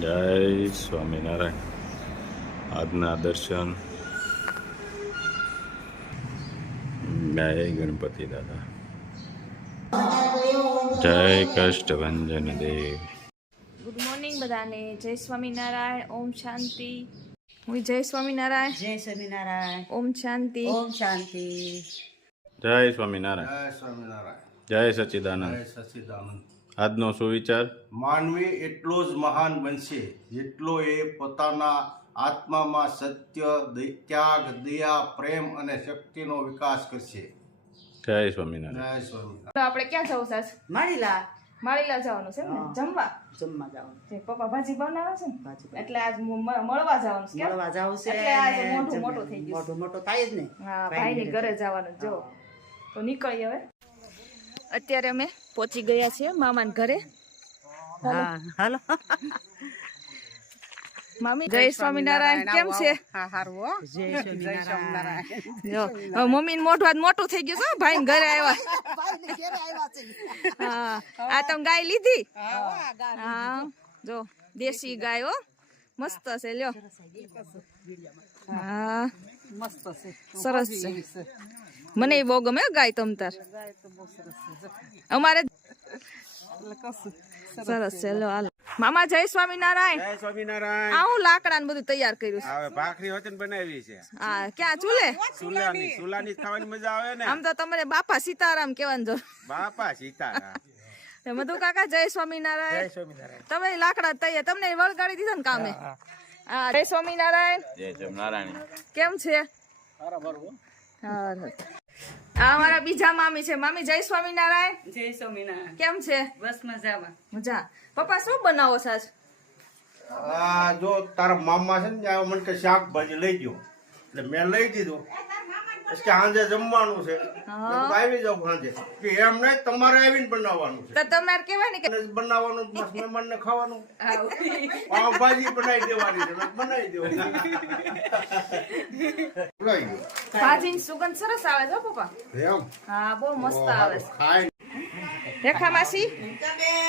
જય સ્વામિનારાયણ આજના દર્શન. જય ગણપતિ દાદા. જય કષ્ટભંજન દેવ. ગુડ મોર્નિંગ બધાને. જય સ્વામિનારાયણ ઓમ શાંતિ. હું જય સ્વામિનારાયણ જય સ્વામિનારાયણ ઓમ શાંતિ. ઓમ શાંતિ. જય સ્વામિનારાયણ જય સ્વામિનારાયણ જય સચિદાનંદ. જય સચિદાનંદ. આજનો સુવિચાર? માનવી એટલો જ મહાન બનશે જેટલો એ પોતાના આત્મામાં સત્ય ત્યાગ દયા પ્રેમ અને શક્તિનો વિકાસ કરશે. જય સ્વામિનારાયણ. જય સ્વામિનારાયણ. તો આપણે ક્યાં જવું સાસ? માળીલા. માળીલા જવાનું છે ને? જમવા? જમવા જવાનું. પપ્પા ભાજી બનાવે છે ને? ભાજી એટલે આજ મળવા જવાનું છે મળવા જાવ છે એટલે આજે મોટું મોટું થઈ ગયું મોટું મોટું થાય જ ને હા ભાઈની ઘરે જવાનું જો. તો નીકળી હવે. અત્યારે અમે પહોંચી ગયા છીએ મામાના ઘરે. હા હાલો. મામી જય સ્વામિનારાયણ. કેમ છે? જય સ્વામિનારાયણ. જો હવે મમ્મીને મોઢું આજ મોટું થઈ ગયું છે હો, ભાઈને ઘરે આવ્યા. હા. આ તમે ગાય લીધી? હા જો દેશી ગાય હો. મસ્ત છે લ્યો. હા. મસ્ત છે. સરસ છે. મને બહુ ગમે ગાય તમ તાર અમારે સરસ છે લો હાલો. મામા જય સ્વામિનારાયણ. જય સ્વામિનારાયણ. આ હું લાકડા ને બધું તૈયાર કર્યું છે. હવે ભાખરી હોતે બનાવી છે. હા ક્યાં ચૂલે? ચૂલાની ચૂલાની ખાવાની મજા આવે ને. આમ તો તમારે બાપા સીતારામ કેવાનું જો બાપા સીતારામ. મધુ કાકા જય સ્વામિનારાયણ. તમે લાકડા તૈયાર તમને વળગાડી દીધા ને કામે? હા જય સ્વામિનારાયણ. જય સ્વામિનારાયણ. કેમ છે? હારું. આ અમારા બીજા મામી છે. મામી જય સ્વામિનારાયણ. જય સ્વામિનારાયણ. કેમ છે? બસ મજામાં. મજા. પપ્પા શું બનાવો સાજ આ જો તારા મામા છે ને મને કે શાકભાજી લઈ ગયો. એટલે મેં લઈ દીધું. કે સાંજે જમવાનું છે. આવી જાવ સાંજે કે એમ નહીં તમારે આવીને બનાવવાનું છે. તો તમારે કેવાય ને કે બનાવવાનું બસ મહેમાનને ખાવાનું. પાવભાજી બનાવી દેવાની છે બનાવી દેવાની લઈ સુગંધ સરસ આવે છે પપ્પા. એમ? હા બહુ મસ્ત આવે છે. રેખા માસી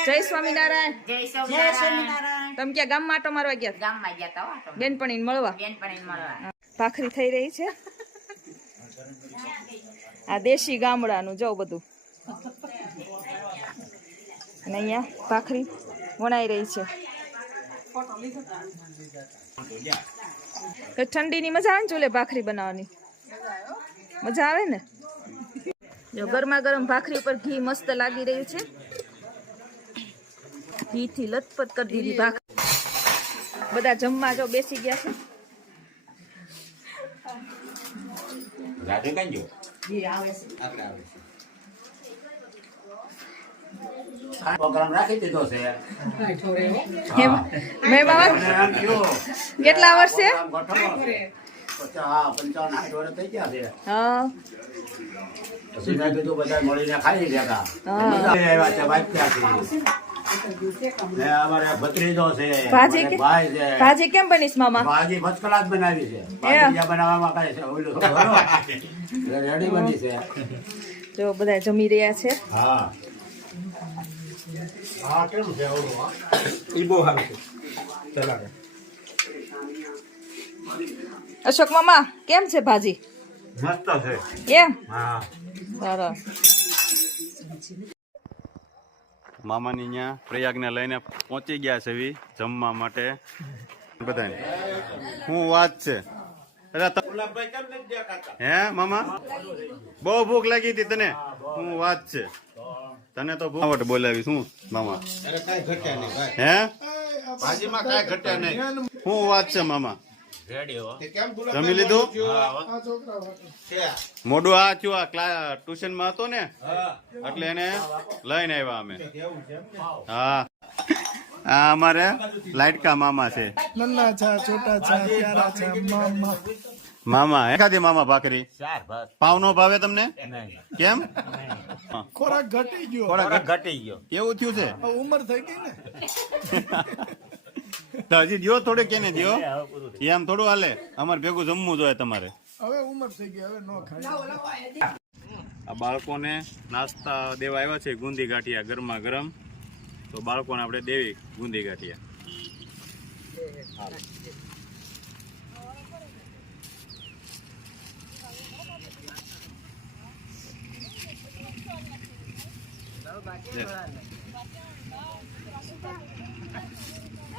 જય સ્વામિનારાયણ. જય સ્વામિનારાયણ. તમે ક્યાં ગામમાં આટો મારવા ગયા? હતા? ગામમાં ગયા તા બેનપણી મળવા. બેનપણી મળવા. ભાખરી થઈ રહી છે. આ દેશી ગામડાનું, જો બધું. અહીંયા ભાખરી વણાઈ રહી છે. તો ઠંડીની મજા આવે ને ચૂલે ભાખરી બનાવવાની? મજા આવે ને? ગરમા ગરમ ભાખરી ઉપર ઘી મસ્ત લાગી રહ્યું છે. ઘીથી લથપથ કરી દીધી ભાખરી. બધા જમવા જો બેસી ગયા છે. પ્રોગ્રામ રાખી દીધો છે મેં બાબા કેટલા વર્ષે પ્રોગ્રામ પંચાવન આઠ વર્ષ થઈ ગયા છે હા પછી મેં કીધું બધા મળીને ખાઈ ગયા. બધા આવ્યા છે ભાજી કેમ બનીશ મામા? ભાજી first class બનાવી છે. બનાવવામાં કાંઈ ઓલું રેડી બની છે. જો બધા જમી રહ્યા છે. હા. હા કેમ છે આવડું હા? અશોક મામા કેમ છે ભાજી? મસ્ત છે. કેમ હા. સરસ. મામાની ત્યાં પ્રયાગને લઈને પહોંચી ગયા છે એવી જમવા માટે. બધાને. શું વાત છે. હે મામા? બહુ ભૂખ લાગી હતી તને? શું વાત છે. તને તો ભૂખ બોલાવી શું મામા. હે? ભાજીમાં કાંઈ ઘટ્યા નહીં. શું વાત છે મામા. જમી લીધું? મોડું આ થયું આ ક્લા ટ્યુશનમાં હતો ને? એટલે એને લઈને આવ્યા અમે. હા. આ અમારે લાઇટકા મામા છે. નન્ના છા છોટા છા પ્યારા છા મામા. મામા એકાદી મામા ભાખરી? પાવ નો ભાવે તમને? કેમ? ખોરાક ઘટી ગયો. ખોરાક ઘટી ગયો. કેવું થયું છે? ઉંમર થઈ ગઈ ને? હજી દો થોડે કેને દ્યો. એમ થોડું હાલે. અમારે ભેગું જમવું જોઈએ તમારે. હવે ઉંમર થઈ ગઈ હવે નો ખાય. આ બાળકોને નાસ્તા દેવા આવ્યા છે ગુંદી ગાંઠિયા ગરમા ગરમ. તો બાળકોને આપણે દેવી ગુંદી ગાંઠિયા.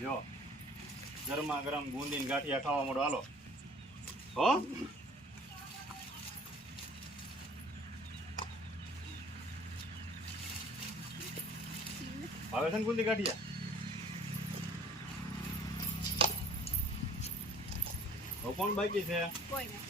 જો ગરમા ગરમ બુંદી ગાંઠિયા ખાવા મળો. હાલો. હો? ભાવે છે ને બુંદી ગાંઠિયા? કોણ બાકી છે? હાલે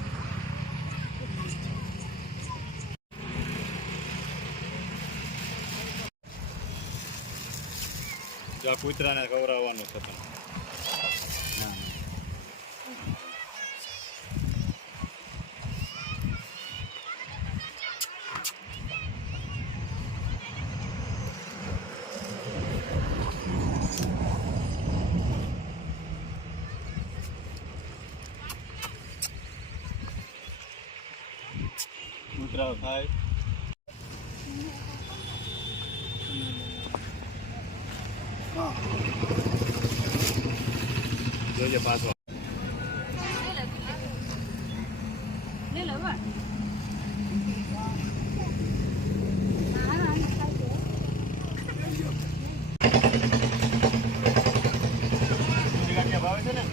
જો આ કૂતરાને ખવડાવવાનું છે હા. કૂતરાઓ ખાય જોઈએ પાછો બુંદી ગાંઠિયા ભાવે છે ને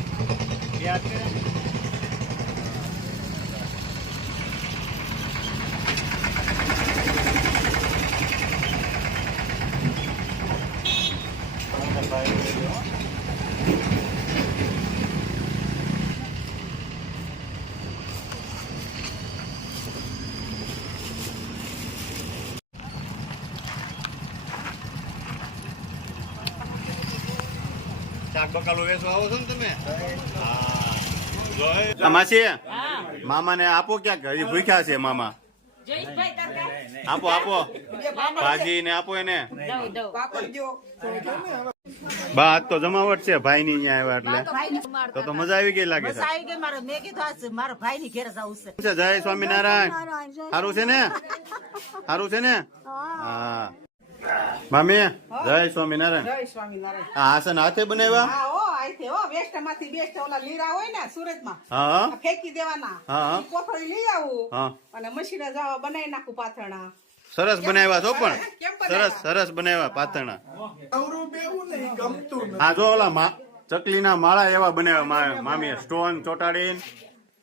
બે હાથ કરે શાક બકાલું વેચવા આવો છો ને તમે? હા. માસી મામાને આપો ક્યાંક? હજી ભૂખ્યા છે મામા. આપો આપો. ભાજી ને આપો એને. બા આજ તો જમાવટ છે ભાઈ ની અહીંયા આવ્યા એટલે. તો તો મજા આવી ગઈ લાગે છે. આવી ગઈ મારે મેં કીધું આજ મારા ભાઈ ની ઘેર જવું છે. છે? જય સ્વામિનારાયણ. સારું છે ને? સારું છે ને? હા. મામી જય સ્વામિનારાયણ. જય સ્વામિનારાયણ. આ આસન હાથે બનાવ્યા? હા ઓ આઈથી હો વેસ્ટમાંથી બેસ્ટ ઓલા લીરા હોય ને સુરતમાં હા ફેંકી દેવાના. હા. કોથળી લઈ આવું અને મશીને જવા બનાવી નાખું પાથરણા. સરસ બનાવ્યા છો પણ? સરસ બનાવ્યા? સરસ બનાવ્યા પાથરણા. આ જો ઓલા મા ચકલીના માળા એવા બનાવ્યા મા- મામીએ. સ્ટોન ચોટાડીને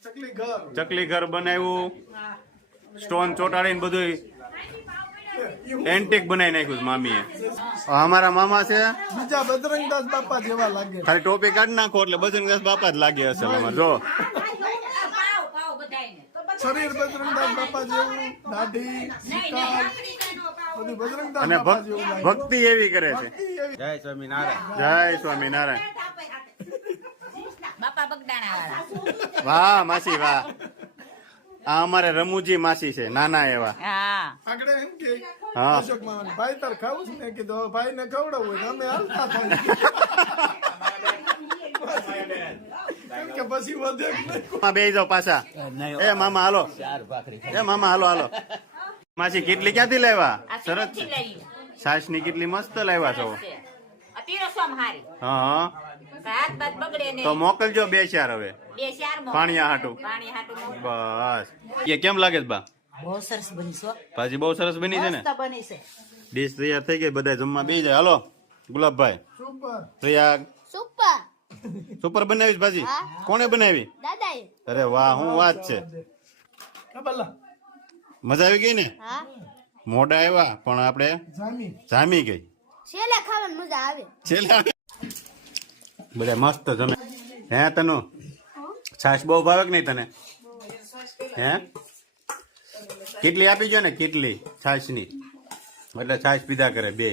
ચકલી ચકલી ઘર બનાવ્યું. સ્ટોન ચોટાડીને બધું એન્ટિક બનાવી નાખ્યું છે મામીએ. અમારા મામા છે. બીજા બજરંગદાસ બાપા જેવા લાગે. ખાલી ટોપી કાઢી નાખો એટલે બજરંગદાસ બાપા જ લાગે હશે અમારે જો. શરીર બજરંગદાસ બાપા જેવું દાઢી અને ભક્તિ એવી કરે છે. જય સ્વામિનારાયણ. જય સ્વામિનારાયણ. બાપા બગદાણા વાહ માસી વાહ. આ અમારે રમુજી માસી છે નાના એવા. હા. આગળ એમ કે હા. અશોક મામાને, ભાઈ તાર ખાવું છે? મેં કીધું ભાઈ ભાઈને ખવડાવવું હોય અમે હાલતા થાય. કે પછી વધે બે જાઓ પાછા. એ મામા હાલો. એ મામા હાલો હાલો. માસી કેટલી ક્યાંથી લાવ્યા? સરસ. છાશની કેટલી મસ્ત લાવ્યા છો. હા હા. તો મોકલજો બે ચાર હવે. પાણીયા હાટું. બસ. એ કેમ લાગે છે બા? બહુ સરસ બની છો ભાજી બહુ સરસ બની છે ને? બની છે. ડીશ તૈયાર થઈ ગઈ બધા જમવા બે જાય. હાલો ગુલાબભાઈ. સુપર. પ્રયાગ સુપર. સુપર બનાવી ભાજી? કોણે બનાવી? દાદાએ. અરે વાહ હું વાત છે. મજા આવી ગઈ ને? મોડા આવ્યા પણ આપણે જામી. જામી ગઈ. છેલ્લે ખાવાની મજા આવે. છેલ્લા બધા મસ્ત જમે. હે તનુ? છાશ બહુ ભાવે કે નહીં તને? હે? કેટલી આપી જો ને? કેટલી? છાશની એટલે છાશ પીધા કરે બે.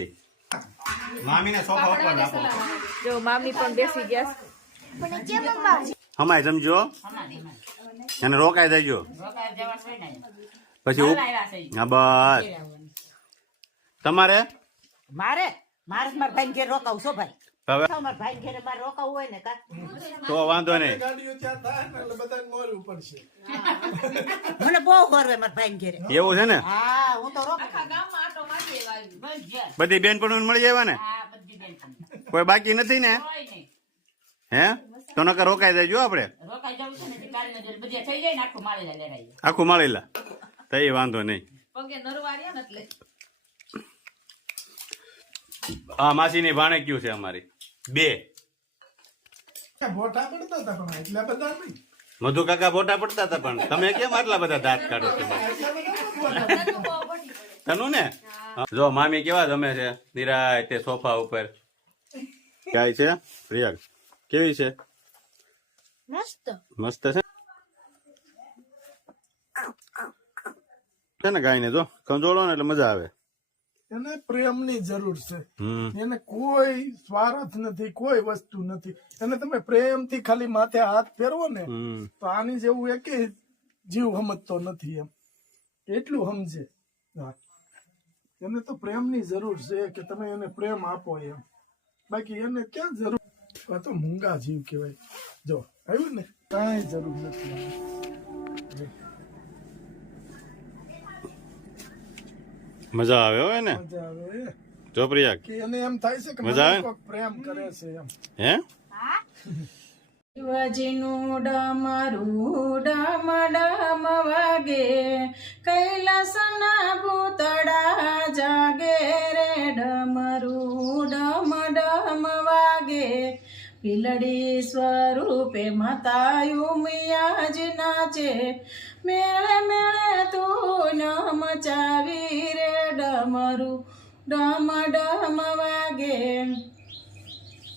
મામીને સોફા જો મામી પણ બેસી ગયા પણ જે મમ્મા હમાય સમજો. અને રોકાઈ દેજો. પછી હા બસ. તમારે? મારે? મારે મારા ભાઈ ઘેર રોકાવું છો ભાઈ. હવે? મારા ભાઈ ઘેરે મારે રોકાવું હોય ને કા? તો વાંધો નહીં. ગાડીઓ ત્યાં થાય ને એટલે બધાને મોરવું પડશે મને બહુ ગર્વ મારા ભાઈ ઘેરે. એવું છે ને? હા હું તો રોકાઉં. બધી બેન પણ મળી જાય ને? કોઈ બાકી નથી ને? હે? તો નકર રોકાઈ દેજો આપણે. આખું માળી લા તો એ વાંધો નહીં. હા માસીની ભાણે કયું છે અમારી. બે. ભોટા પડતા હતા પણ એટલા બધા નહીં. મધુ કાકા ફોટા પડતા હતા પણ. તમે કેમ આટલા બધા દાંત કાઢો છો? તનુ ને? જો મામી કેવા જમે છે? નિરાય તે સોફા ઉપર. ગાય છે? રિયલ કેવી છે? મસ્ત. મસ્ત છે? છે ને ગાયને જો? કંજોળો ને એટલે મજા આવે. એને પ્રેમની જરૂર છે. એને કોઈ સ્વાર્થ નથી કોઈ વસ્તુ નથી. એને તમે પ્રેમથી ખાલી માથે હાથ ફેરવો ને તો આની જેવું એક જીવ સમજતો નથી એમ. એટલું સમજે એને તો પ્રેમની જરૂર છે કે તમે એને પ્રેમ આપો એમ. બાકી એને ક્યાં જરૂર? આ તો મૂંગા જીવ કહેવાય. જો આવ્યું ને? કાંઈ જરૂર નથી. મજા આવે હોય ને મજા આવે જો પ્રિયા. કે એને એમ થાય છે કે મજા આવે? પ્રેમ કરે છે એમ. હે? શિવજીનું ડમરું ડમ પીલડી સ્વરૂપે માતા ઉમિયાજ નાચે. મેળે મેળે તું ન મચાવી રે ડમરું, ડમ ડમ વાગે.